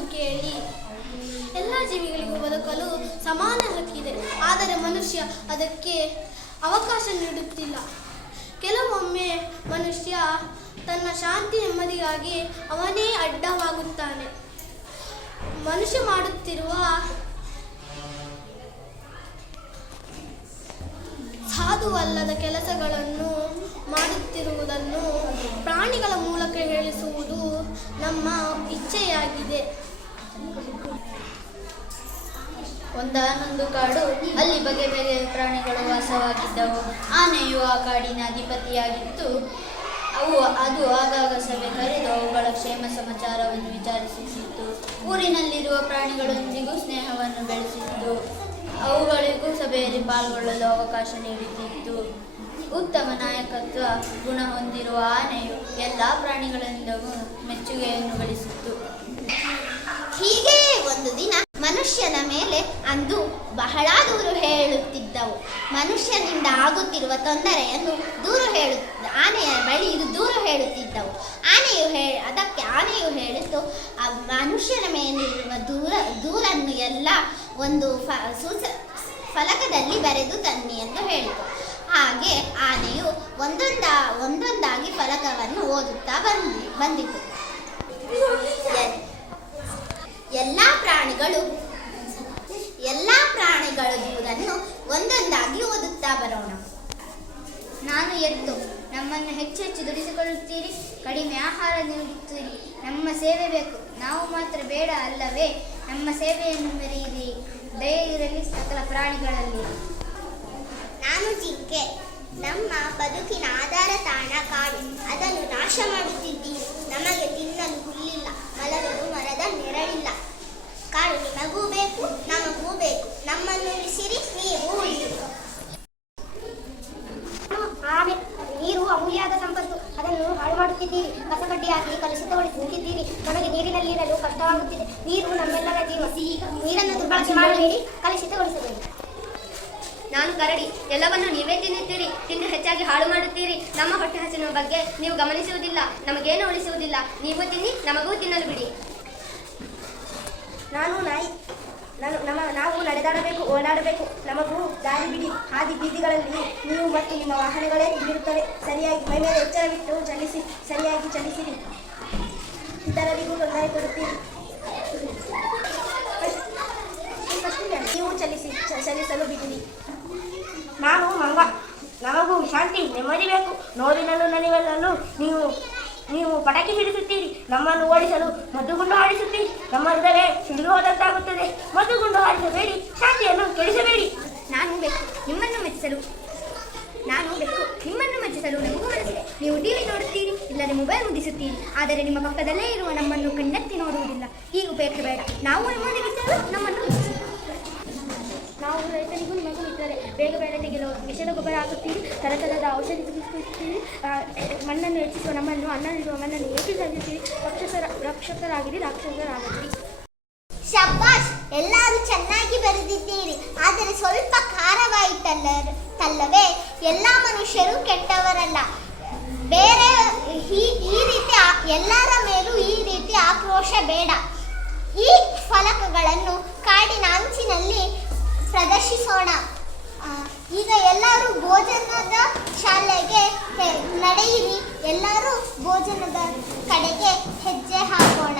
ಹೇಳುವುದು ಕೇಳಿ. ಎಲ್ಲ ಜೀವಿಗಳಿಗೂ ಬದುಕಲು ಸಮಾನ ಹಕ್ಕಿದೆ ಆದರೆ ಮನುಷ್ಯ ಅದಕ್ಕೆ ಅವಕಾಶ ನೀಡುತ್ತಿಲ್ಲ. ಕೆಲವೊಮ್ಮೆ ಮನುಷ್ಯ ತನ್ನ ಶಾಂತಿ ನೆಮ್ಮದಿಗಾಗಿ ಅವನೇ ಅಡ್ಡವಾಗುತ್ತಾನೆ. ಮನುಷ್ಯ ಮಾಡುತ್ತಿರುವ ಸಾಧುವಲ್ಲದ ಕೆಲಸಗಳನ್ನು ಮಾಡುತ್ತಿರುವುದನ್ನು ಪ್ರಾಣಿಗಳ ಮೂಲಕ ಹೇಳಿಸುವುದು ನಮ್ಮ ಇಚ್ಛೆಯಾಗಿದೆ. ಒಂದಾನೊಂದು ಕಾಡು ಅಲ್ಲಿ ಬಗೆ ಬಗೆಯ ಪ್ರಾಣಿಗಳು ವಾಸವಾಗಿದ್ದವು. ಆನೆಯು ಆ ಕಾಡಿನ ಅಧಿಪತಿಯಾಗಿತ್ತು. ಅವು ಅದು ಆಗಾಗ ಸಭೆ ಕರೆದು ಅವುಗಳ ಕ್ಷೇಮ ಸಮಾಚಾರವನ್ನು ವಿಚಾರಿಸುತ್ತಿತ್ತು. ಊರಿನಲ್ಲಿರುವ ಪ್ರಾಣಿಗಳೊಂದಿಗೂ ಸ್ನೇಹವನ್ನು ಬೆಳೆಸಿತ್ತು. ಅವುಗಳಿಗೂ ಸಭೆಯಲ್ಲಿ ಪಾಲ್ಗೊಳ್ಳಲು ಅವಕಾಶ ನೀಡುತ್ತಿತ್ತು. ಉತ್ತಮ ನಾಯಕತ್ವ, ಗುಣ ಹೊಂದಿರುವ ಆನೆಯು ಎಲ್ಲ ಪ್ರಾಣಿಗಳಿಂದಲೂ ಮೆಚ್ಚುಗೆಯನ್ನು ಗಳಿಸಿತ್ತು ಹೀಗೆ ಒಂದು ದಿನ ಮನುಷ್ಯನ ಮೇಲೆ ಅಂದು ಬಹಳ ದೂರು ಹೇಳುತ್ತಿದ್ದವು. ಮನುಷ್ಯನಿಂದ ಆಗುತ್ತಿರುವ ತೊಂದರೆಯನ್ನು ದೂರು ಹೇಳು, ಆನೆಯ ಬಳಿ ಇದು ದೂರು ಹೇಳುತ್ತಿದ್ದವು. ಆನೆಯು ಹೇ, ಅದಕ್ಕೆ ಆನೆಯು ಹೇಳಿತು, ಆ ಮನುಷ್ಯನ ಮೇಲಿರುವ ದೂರ, ದೂರನ್ನು ಎಲ್ಲ ಒಂದು ಫ, ಸೂಚ, ಫಲಕದಲ್ಲಿ ಬರೆದು ತನ್ನಿ ಎಂದು ಹೇಳಿತು. ಹಾಗೆ ಆನೆಯು ಒಂದೊಂದ, ಒಂದೊಂದಾಗಿ ಫಲಕವನ್ನು ಓದುತ್ತಾ ಬಂದಿ, ಬಂದಿತು ಎ- ಎಲ್ಲ ಪ್ರಾಣಿಗಳು ಎಲ್ಲ ಪ್ರಾಣಿಗಳ ದೂರನ್ನು ಒಂದೊಂದಾಗಿ ಓದುತ್ತಾ ಬರೋಣ ನಾನು ಎತ್ತು ನಮ್ಮನ್ನು ಹೆಚ್ಚು ಹೆಚ್ಚು ದುಡಿಸಿಕೊಳ್ಳುತ್ತೀರಿ. ಕಡಿಮೆ ಆಹಾರ ನೀಡುತ್ತೀರಿ. ನಮ್ಮ ಸೇವೆ ಬೇಕು. ನಾವು ಮಾತ್ರ ಬೇಡ ಅಲ್ಲವೇ? ನಮ್ಮ ಸೇವೆಯನ್ನು ಮೆರೆಯಿರಿ. ದಯೆ ಇರಲಿ ಸಕಲ ಪ್ರಾಣಿಗಳಲ್ಲಿ. ನಾನು ಜಿಂಕೆ. ನಮ್ಮ ಬದುಕಿನ ಆಧಾರ ತಾಣ ಕಾಡು. ಅದನ್ನು ನಾಶ ಮಾಡುತ್ತಿದ್ದೀರಿ ನಮಗೆ ತಿನ್ನಲು ಹುಲ್ಲಿಲ್ಲ. ಮಲಗಲು ಮರದ ನೆರಳಿಲ್ಲ ಕಾಡು ನಿಮಗೂ ಬೇಕು ನಮಗೂ ಬೇಕು ನಮ್ಮನ್ನು ಉಳಿಸಿರಿ ನೀವು ಉಳಿಯಿರಿ ಆನೆ ನೀರು ಅಮೂಲ್ಯವಾದ ಸಂಪತ್ತು. ಅದನ್ನು ಹಾಳು ಮಾಡುತ್ತಿದ್ದೀರಿ. ಕಸಕಡ್ಡಿ ಕಲುಷಿತಗೊಳಿಸಿ ನಿಂತಿದ್ದೀರಿ. ನಮಗೆ ನೀರಿನಲ್ಲಿರಲು ಕಷ್ಟವಾಗುತ್ತಿದೆ. ನೀರು ನಮ್ಮೆಲ್ಲರ ಜೀವ. ನೀರನ್ನು ದುರ್ಬಳಕೆ ಮಾಡಬೇಡಿ ಕಲುಷಿತಗೊಳಿಸಬೇಡಿ ನಾನು ಕರಡಿ. ಎಲ್ಲವನ್ನು ನೀವೇ ತಿನ್ನುತ್ತೀರಿ. ತಿಂದು ಹೆಚ್ಚಾಗಿ ಹಾಳು ಮಾಡುತ್ತೀರಿ. ನಮ್ಮ ಹೊಟ್ಟೆ ಹಸಿನ ಬಗ್ಗೆ ನೀವು ಗಮನಿಸುವುದಿಲ್ಲ. ನಮಗೇನು ಉಳಿಸುವುದಿಲ್ಲ. ನೀವು ತಿನ್ನಿ ನಮಗೂ ತಿನ್ನಲು ಬಿಡಿ. ನಾನು ನಾಯಿ. ನಾನು ನಮ್ಮ ನಾವು ನಡೆದಾಡಬೇಕು ಓಡಾಡಬೇಕು. ನಮಗೂ ದಾರಿ ಬಿಡಿ. ಹಾದಿ ಬೀದಿಗಳಲ್ಲಿ ನೀವು ಮತ್ತು ನಿಮ್ಮ ವಾಹನಗಳೇ ತುಂಬಿರುತ್ತವೆ ನೀವು ಚಲಿಸಿ ಚಲಿಸಲು ಬಿಡಿರಿ ನಾನು ಮಂಗ ನಮಗೂ ಶಾಂತಿ ನೆಮ್ಮದಿ ಬೇಕು. ನೋವಿನಲ್ಲೂ ನಲಿವಲ್ಲೂ ನೀವು ನೀವು ಪಟಾಕಿ ಸಿಡಿಸುತ್ತೀರಿ. ನಮ್ಮನ್ನು ಓಡಿಸಲು ಮದ್ದುಗುಂಡು ಹಾರಿಸುತ್ತೀರಿ. ನಮ್ಮ ಹೃದಯ ಸಿಡಿದು ಹೋದಂತಾಗುತ್ತದೆ ಮದ್ದುಗುಂಡು ಹಾರಿಸಬೇಡಿ. ಶಾಂತಿಯನ್ನು ಕೆಡಿಸಬೇಡಿ. ನಾನು ಬೇಕು ನಿಮ್ಮನ್ನು ಮೆಚ್ಚಿಸಲು ನಾನು ಬೇಕು ನಿಮ್ಮನ್ನು ಮೆಚ್ಚಿಸಲು ನಮಗೂ ಮನಸ್ಸಿದೆ ನೀವು ಟಿವಿ ನೋಡುತ್ತೀರಿ ಇಲ್ಲದೆ ಮೊಬೈಲ್ ಮುಗಿಸುತ್ತೀರಿ ಆದರೆ ನಿಮ್ಮ ಪಕ್ಕದಲ್ಲೇ ಇರುವ ನಮ್ಮನ್ನು ಕಣ್ಣೆತ್ತಿ ನೋಡುವುದಿಲ್ಲ. ಈ ಉಪಯೋಗ ಬೇಡ. ನಾವು ನಿಮ್ಮೊಂದಿಗಿದ್ದರೂ ನಮ್ಮನ್ನು ನಾವು ರೈತರಿಗೂ ನಿಮಗೂ ಇದ್ದರೆ ಬೇಗ ಬೇಡ ತೆಗೆಯಲು ವಿಷದ ಗೊಬ್ಬರ ಹಾಕುತ್ತೀರಿ, ತರತರದ ಔಷಧಿ ತೆಗೆದುಕೊಳ್ಳುತ್ತೀರಿ ಮಣ್ಣನ್ನು ಹೆಚ್ಚಿಸುವ ನಮ್ಮನ್ನು ಅನ್ನ ನೀಡುವ ಮಣ್ಣನ್ನು ಏಕೆ ಸಲ್ಲಿಸುತ್ತೀರಿ ರಕ್ಷಸರ ರಕ್ಷಕರಾಗಿರಿ ರಾಕ್ಷಸರಾಗಿರಿ ಶಬ್ಬಾಷ್, ಎಲ್ಲರೂ ಚೆನ್ನಾಗಿ ಬರೆದಿದ್ದೀರಿ, ಆದರೆ ಸ್ವಲ್ಪ ಖಾರವಾಯಿತಲ್ಲ ತಲ್ಲವೇ? ಎಲ್ಲ ಮನುಷ್ಯರು ಕೆಟ್ಟವರಲ್ಲ. ಬೇರೆ ಈ ಈ ರೀತಿ ಎಲ್ಲರ ಮೇಲೂ ಈ ರೀತಿ ಆಕ್ರೋಶ ಬೇಡ. ಈ ಫಲಕಗಳನ್ನು ಕಾಡಿನ ಅಂಚಿನಲ್ಲಿ ಪ್ರದರ್ಶಿಸೋಣ. ಈಗ ಎಲ್ಲರೂ ಭೋಜನದ ಶಾಲೆಗೆ ನಡೆಯಿರಿ. ಎಲ್ಲರೂ ಭೋಜನದ ಕಡೆಗೆ ಹೆಜ್ಜೆ ಹಾಕೋಣ.